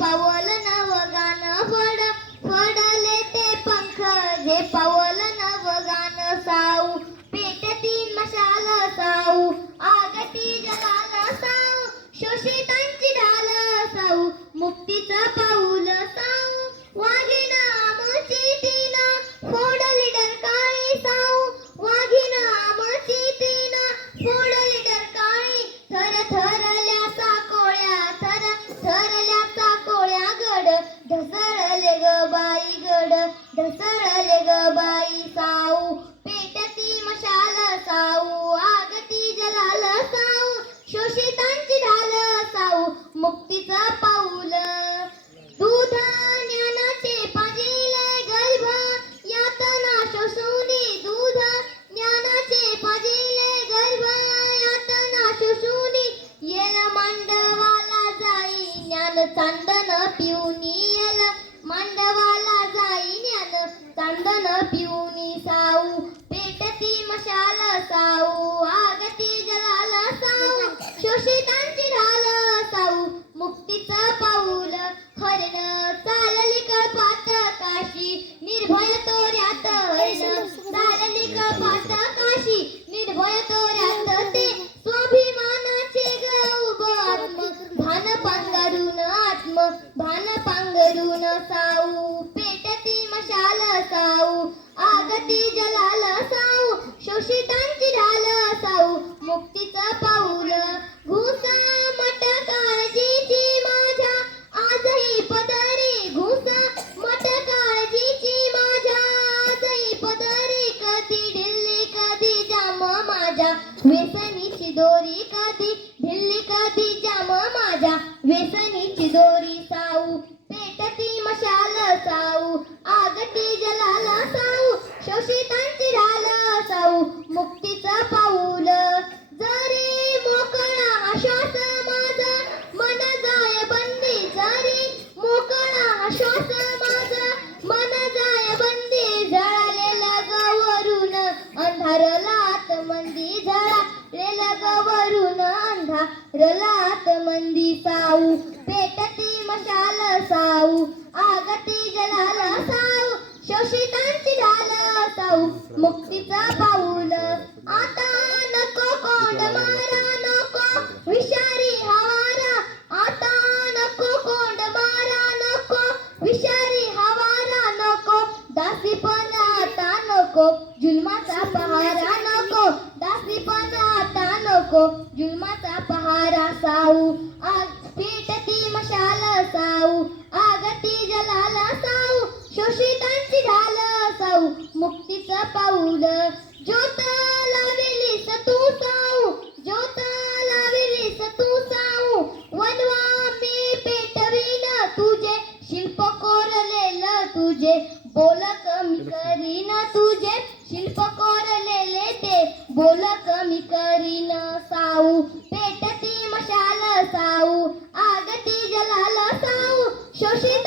पावल नव गाणं फड फडले ते पंख. जे पावल नव गाणं साऊ पेटती मशाल साऊ. आगती जलाल साऊ शोषितांची ढाल साऊ. मुक्तीचा पाऊ गड ग बाई गड ढसळले ग बाई साऊ. पेटती मशाल साऊ आगती जलाल साऊ. शोषितांची ढाल साऊ. मुक्तीचा पा ज्ञान चांदन पिऊनी येल मांडवाला जाई ज्ञान चांदन पिऊनी साऊ पेटती मशाल साऊ आगती जलाल साऊ. शोषिता भान साऊ पेटती मशाल साऊ आगती जलाल साऊ शोषितांची ढाल साऊ मुक्तीचं पाऊल घुसा मट काळजीची माझ्या आजही पदरी घुसा मट काळजीची माझ्या आजही पदरी कधी ढिल्ली कधी जाम माझ्या व्यसनीची दोरी कधी ढिल्ली कधी जाम माझ्या व्यसनीची दोरी साऊ साऊ ढाल असाऊ मुक्तीचं पाऊल. जरी मोकळा हा माझा मन जाय बंदी. जरी मोकळा हा माझा मन जाय बंदी. जळालेला गवरून अंधारलात मंदी जळालेला गवरून अंधारलात मंदी साऊ. पेटती मशाल साऊ आगती जलाल साऊ. शोषितांची जाऊ मुक्तीचा पाऊल. आता नको कोंड मारा नको विषारी हवारा. आता नको कोंड मारा नको विषारी हवारा. नको दासी पण आता नको जुलमाचा पहारा. नको दासी पण आता नको जुलमाचा पहारा साऊ आग पेटती मशाल साऊ आगती जलाला साऊ शोषित जाऊ मुक्तीचा पाऊल. ज्योत लाविली तू साऊ ज्योत लाविली तू साऊ वनवा मी पेटवीन तुझे शिल्प कोरलेल तुझे. बोल कमी करीन तुझे शिल्प कोरलेले ते. बोल कमी करीन साऊ पेटती मशाल साऊ. आगती जलाल साऊ. शोषित